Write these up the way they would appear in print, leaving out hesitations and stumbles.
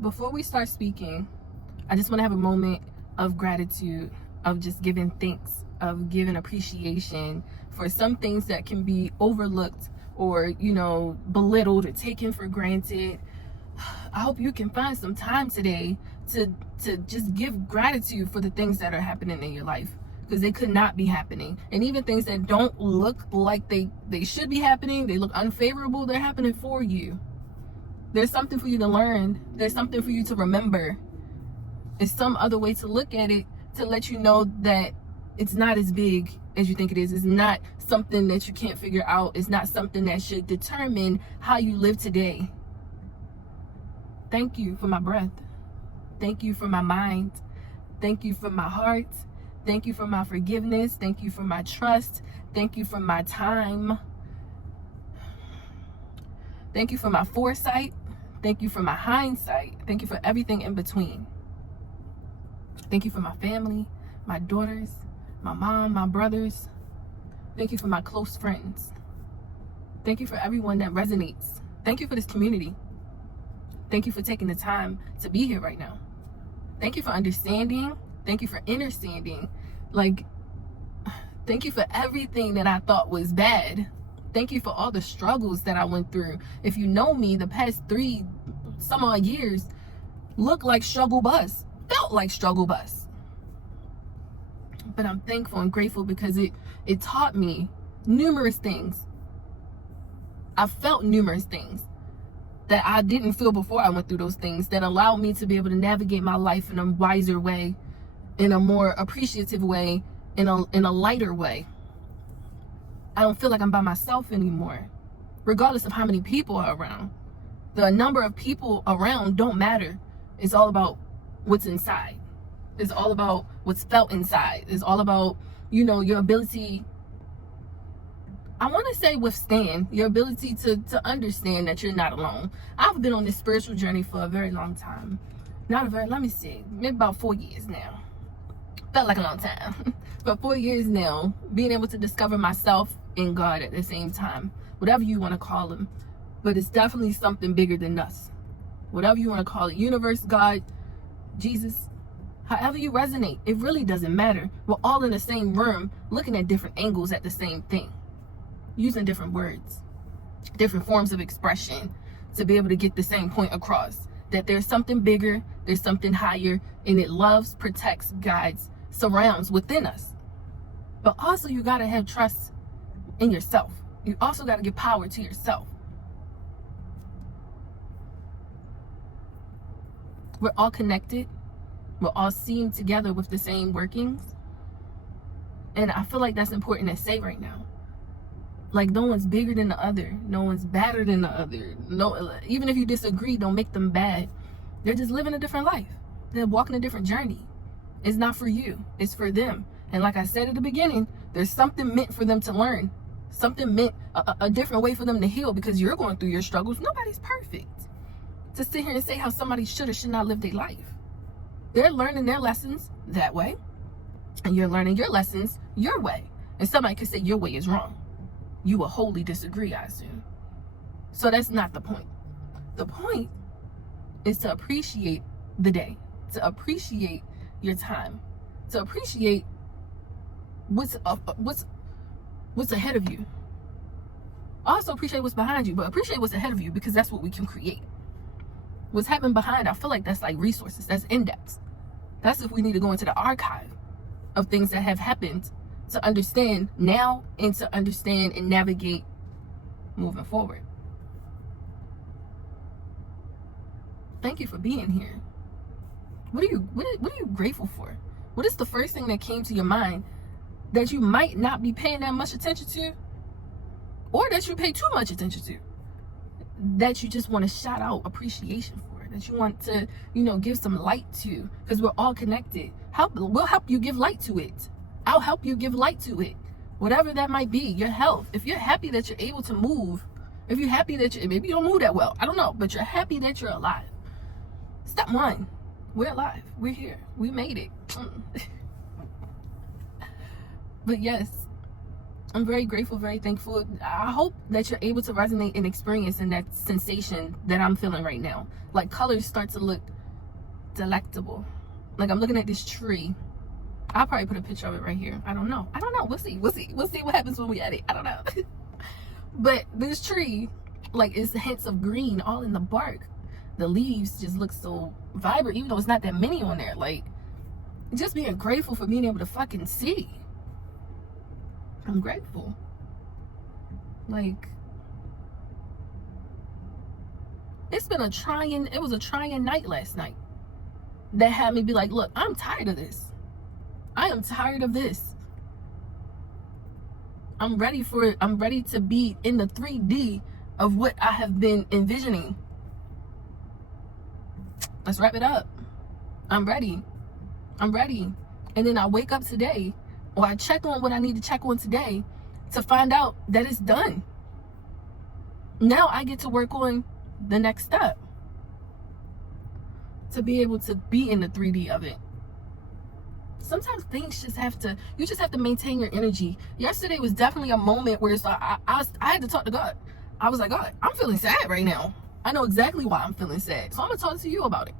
Before we start speaking, I just want to have a moment of gratitude, of just giving thanks, of giving appreciation for some things that can be overlooked or, belittled or taken for granted. I hope you can find some time today to just give gratitude for the things that are happening in your life, because they could not be happening. And even things that don't look like they should be happening, they look unfavorable, they're happening for you. There's something for you to learn. There's something for you to remember. It's some other way to look at it to let you know that it's not as big as you think it is. It's not something that you can't figure out. It's not something that should determine how you live today. Thank you for my breath. Thank you for my mind. Thank you for my heart. Thank you for my forgiveness. Thank you for my trust. Thank you for my time. Thank you for my foresight. Thank you for my hindsight. Thank you for everything in between. Thank you for my family, my daughters, my mom, my brothers. Thank you for my close friends. Thank you for everyone that resonates. Thank you for this community. Thank you for taking the time to be here right now. Thank you for understanding. Thank you for understanding. Thank you for everything that I thought was bad. Thank you for all the struggles that I went through. If you know me, the past 3 some odd years looked like struggle bus, felt like struggle bus. But I'm thankful and grateful because it taught me numerous things. I felt numerous things that I didn't feel before I went through those things, that allowed me to be able to navigate my life in a wiser way, in a more appreciative way, in a lighter way. I don't feel like I'm by myself anymore, regardless of how many people are around. The number of people around don't matter. It's all about what's inside. It's all about what's felt inside. It's all about, your ability, I want to say withstand, your ability to understand that you're not alone. I've been on this spiritual journey for a very long time. Maybe about 4 years now. Felt like a long time. But 4 years now, being able to discover myself and God at the same time, whatever you want to call him. But it's definitely something bigger than us. Whatever you want to call it, universe, God, Jesus, however you resonate, it really doesn't matter. We're all in the same room looking at different angles at the same thing, using different words, different forms of expression to be able to get the same point across. That there's something bigger, there's something higher, and it loves, protects, guides, surrounds within us. But also you got to have trust in yourself. You also got to give power to yourself. We're all connected. We're all seeing together with the same workings. And I feel like that's important to say right now. Like, no one's bigger than the other. No one's badder than the other. No, even if you disagree, don't make them bad. They're just living a different life. They're walking a different journey. It's not for you. It's for them. And like I said at the beginning, there's something meant for them to learn. Something meant, a different way for them to heal, because you're going through your struggles. Nobody's perfect. To sit here and say how somebody should or should not live their life. They're learning their lessons that way. And you're learning your lessons your way. And somebody could say your way is wrong. You will wholly disagree, I assume. So that's not the point. The point is to appreciate the day, to appreciate your time, to appreciate what's ahead of you. Also appreciate what's behind you, but appreciate what's ahead of you, because that's what we can create. What's happened behind, I feel like that's like resources, that's index. That's if we need to go into the archive of things that have happened to understand now and to understand and navigate moving forward. Thank you for being here. What are you grateful for? What is the first thing that came to your mind that you might not be paying that much attention to, or that you pay too much attention to, that you just want to shout out appreciation for, that you want to, give some light to, because we're all connected. We'll help you give light to it. I'll help you give light to it. Whatever that might be, your health. If you're happy that you're able to move, if you're happy that maybe you don't move that well, I don't know, but you're happy that you're alive. Step 1, we're alive. We're here. We made it. But yes, I'm very grateful, very thankful. I hope that you're able to resonate and experience in that sensation that I'm feeling right now. Like colors start to look delectable. Like I'm looking at this tree. I'll probably put a picture of it right here. I don't know. We'll see what happens when we edit. I don't know. But this tree, like, it's hints of green all in the bark. The leaves just look so vibrant, even though it's not that many on there. Like, just being grateful for being able to fucking see. I'm grateful. Like, it was a trying night last night that had me be like, look, I'm tired of this. I am tired of this. I'm ready for it. I'm ready to be in the 3D of what I have been envisioning. Let's wrap it up. I'm ready. And then I wake up today, or I check on what I need to check on today to find out that it's done. Now I get to work on the next step to be able to be in the 3D of it. Sometimes things you just have to maintain your energy. Yesterday was definitely a moment where it's like, I had to talk to God. I was like, God, I'm feeling sad right now. I know exactly why I'm feeling sad. So I'm going to talk to you about it.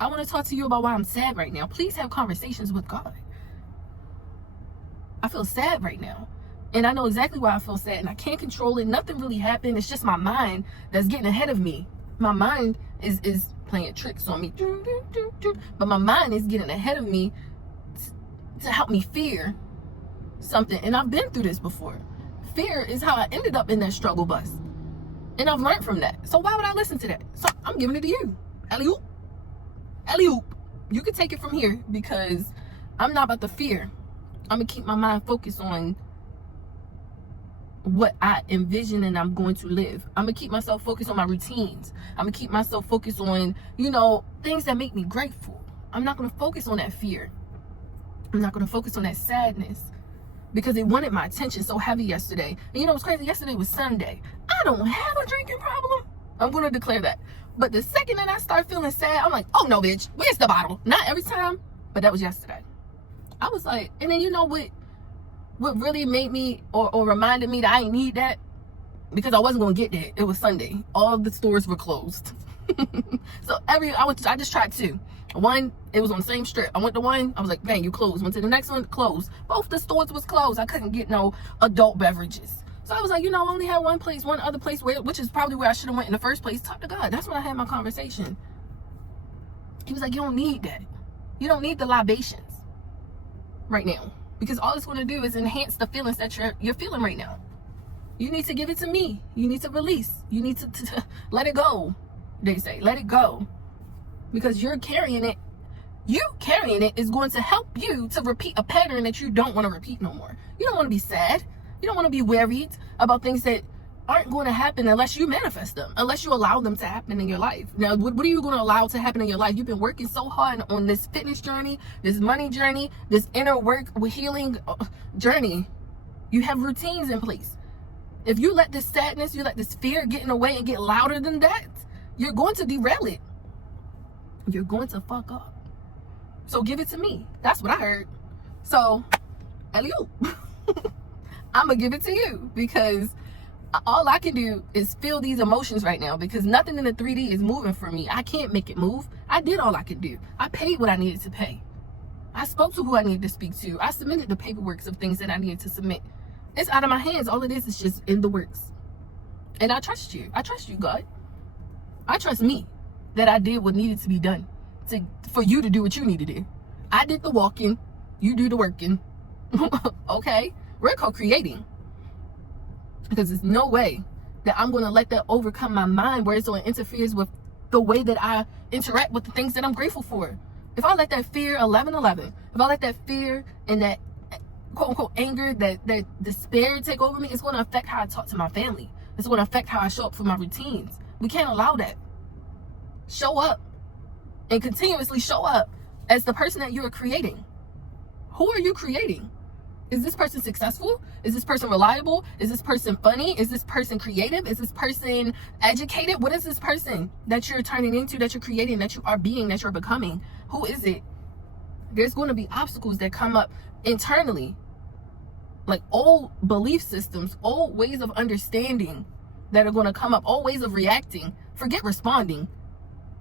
I want to talk to you about why I'm sad right now. Please have conversations with God. I feel sad right now. And I know exactly why I feel sad. And I can't control it. Nothing really happened. It's just my mind that's getting ahead of me. My mind is playing tricks on me. But my mind is getting ahead of me to help me fear something. And I've been through this before. Fear is how I ended up in that struggle bus. And I've learned from that. So why would I listen to that? So I'm giving it to you. Alley-oop. Alley-oop. You can take it from here because I'm not about to fear. I'm going to keep my mind focused on what I envision and I'm going to live. I'm going to keep myself focused on my routines. I'm going to keep myself focused on, things that make me grateful. I'm not going to focus on that fear. I'm not going to focus on that sadness because it wanted my attention so heavy yesterday. And what's crazy? Yesterday was Sunday. I don't have a drinking problem. I'm going to declare that. But the second that I start feeling sad, I'm like, oh no, bitch, where's the bottle? Not every time, but that was yesterday. I was like, and then what really made me or reminded me that I didn't need that, because I wasn't going to get that. It was Sunday. All the stores were closed. So I just tried two. One, it was on the same strip. I went to one, I was like, bang, you closed. Went to the next one, closed. Both the stores was closed. I couldn't get no adult beverages. So I was like, I only had one other place, which is probably where I should have went in the first place. Talk to God. That's when I had my conversation. He was like, you don't need that. You don't need the libations right now, because all it's going to do is enhance the feelings that you're feeling right now. You need to give it to me. You need to release. You need to let it go. They say, let it go. Because you're carrying it. You carrying it is going to help you to repeat a pattern that you don't want to repeat no more. You don't want to be sad. You don't want to be worried about things that aren't going to happen unless you manifest them, unless you allow them to happen in your life. Now, what are you going to allow to happen in your life? You've been working so hard on this fitness journey, this money journey, this inner work with healing journey. You have routines in place. If you let this sadness, you let this fear get in the way and get louder than that, you're going to derail it. You're going to fuck up. So give it to me. That's what I heard. So, alley-oop. I'm going to give it to you, because all I can do is feel these emotions right now, because nothing in the 3D is moving for me. I can't make it move. I did all I could do. I paid what I needed to pay. I spoke to who I needed to speak to. I submitted the paperwork of things that I needed to submit. It's out of my hands. All it is just in the works. And I trust you. I trust you, God. I trust me that I did what needed to be done for you to do what you need to do. I did the walking. You do the working. Okay? We're co-creating. Because there's no way that I'm going to let that overcome my mind where it's going to interfere with the way that I interact with the things that I'm grateful for. If I let that fear, 11:11, if I let that fear and that quote-unquote anger, that despair take over me, it's going to affect how I talk to my family. It's going to affect how I show up for my routines. We can't allow that. Show up and continuously show up as the person that you are creating. Who are you creating? Is this person successful? Is this person reliable? Is this person funny? Is this person creative? Is this person educated? What is this person that you're turning into, that you're creating, that you are being, that you're becoming? Who is it? There's going to be obstacles that come up internally. Like old belief systems, old ways of understanding that are going to come up, old ways of reacting. Forget responding.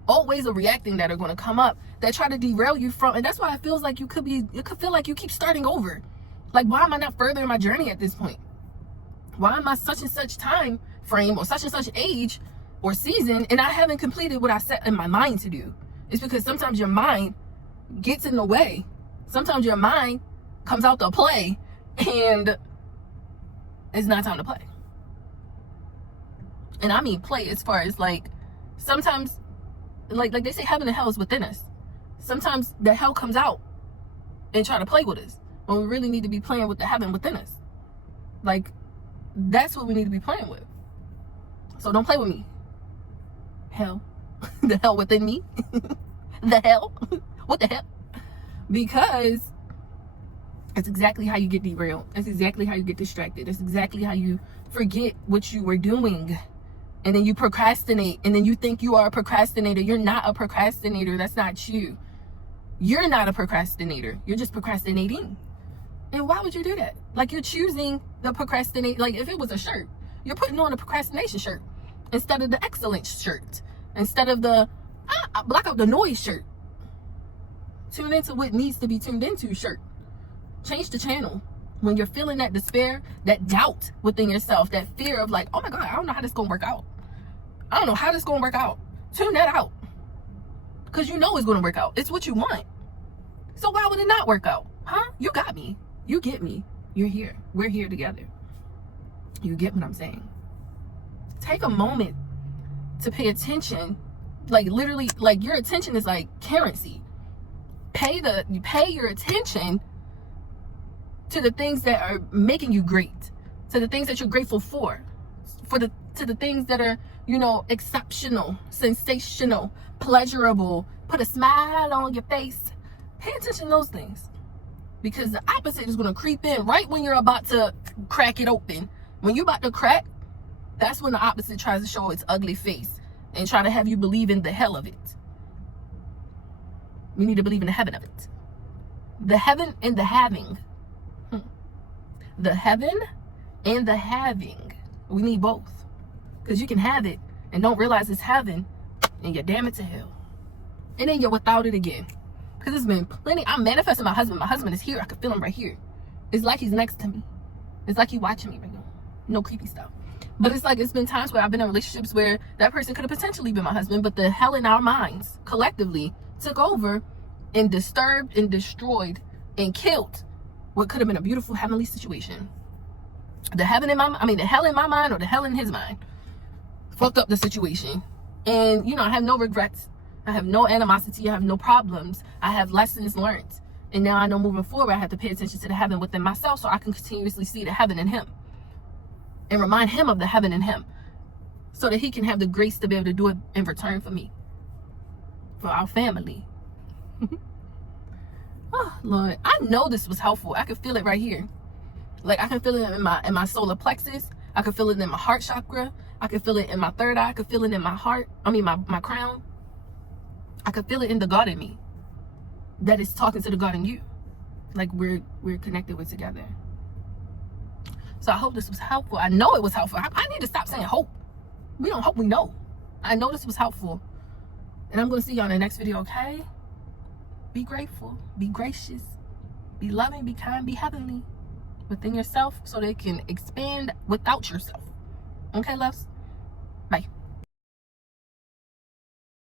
Old ways of reacting that are going to come up that try to derail you from, and that's why it feels like it could feel like you keep starting over. Like, why am I not further in my journey at this point? Why am I such and such time frame or such and such age or season and I haven't completed what I set in my mind to do? It's because sometimes your mind gets in the way. Sometimes your mind comes out to play and it's not time to play. And I mean play as far as like, sometimes, like they say, heaven and hell is within us. Sometimes the hell comes out and try to play with us when we really need to be playing with the heaven within us. Like, that's what we need to be playing with. So don't play with me. Hell. The hell within me. The hell. What the hell? Because it's exactly how you get derailed. It's exactly how you get distracted. It's exactly how you forget what you were doing. And then you procrastinate. And then you think you are a procrastinator. You're not a procrastinator. That's not you. You're not a procrastinator. You're just procrastinating. And why would you do that? Like, you're choosing the procrastinate. Like, if it was a shirt, you're putting on a procrastination shirt instead of the excellence shirt, instead of the block out the noise shirt. Tune into what needs to be tuned into shirt. Change the channel. When you're feeling that despair, that doubt within yourself, that fear of like, oh my God, I don't know how this is gonna work out. I don't know how this is gonna work out. Tune that out. Because you know it's gonna work out. It's what you want. So why would it not work out? Huh? You got me. You get me. You're here. We're here together. You get what I'm saying? Take a moment to pay attention. Like, literally, like, your attention is like currency. You pay your attention to the things that are making you great, to the things that you're grateful for to the things that are, you know, exceptional, sensational, pleasurable, put a smile on your face. Pay attention to those things. Because the opposite is going to creep in right when you're about to crack it open. When you're about to crack, that's when the opposite tries to show its ugly face and try to have you believe in the hell of it. We need to believe in the heaven of it. The heaven and the having. The heaven and the having. We need both. Because you can have it and don't realize it's heaven and you're damn it to hell. And then you're without it again. Because there's been plenty. I'm manifesting my husband. My husband is here. I can feel him right here. It's like he's next to me. It's like he's watching me right now. No creepy stuff. But it's like, it's been times where I've been in relationships where that person could have potentially been my husband, but the hell in our minds collectively took over and disturbed and destroyed and killed what could have been a beautiful heavenly situation. The hell in my mind, or the hell in his mind fucked up the situation. And, you know, I have no regrets. I have no animosity. I have no problems. I have lessons learned. And now I know moving forward, I have to pay attention to the heaven within myself so I can continuously see the heaven in him. And remind him of the heaven in him. So that he can have the grace to be able to do it in return for me. For our family. Oh, Lord. I know this was helpful. I can feel it right here. Like, I can feel it in my solar plexus. I can feel it in my heart chakra. I can feel it in my third eye. I can feel it in my heart. My crown. I can feel it in the God in me. That is talking to the God in you. Like, we're connected, we're together. So I hope this was helpful. I know it was helpful. I need to stop saying hope. We don't hope, we know. I know this was helpful. And I'm going to see you on the next video, okay? Be grateful. Be gracious. Be loving. Be kind. Be heavenly within yourself so they can expand without yourself. Okay, loves?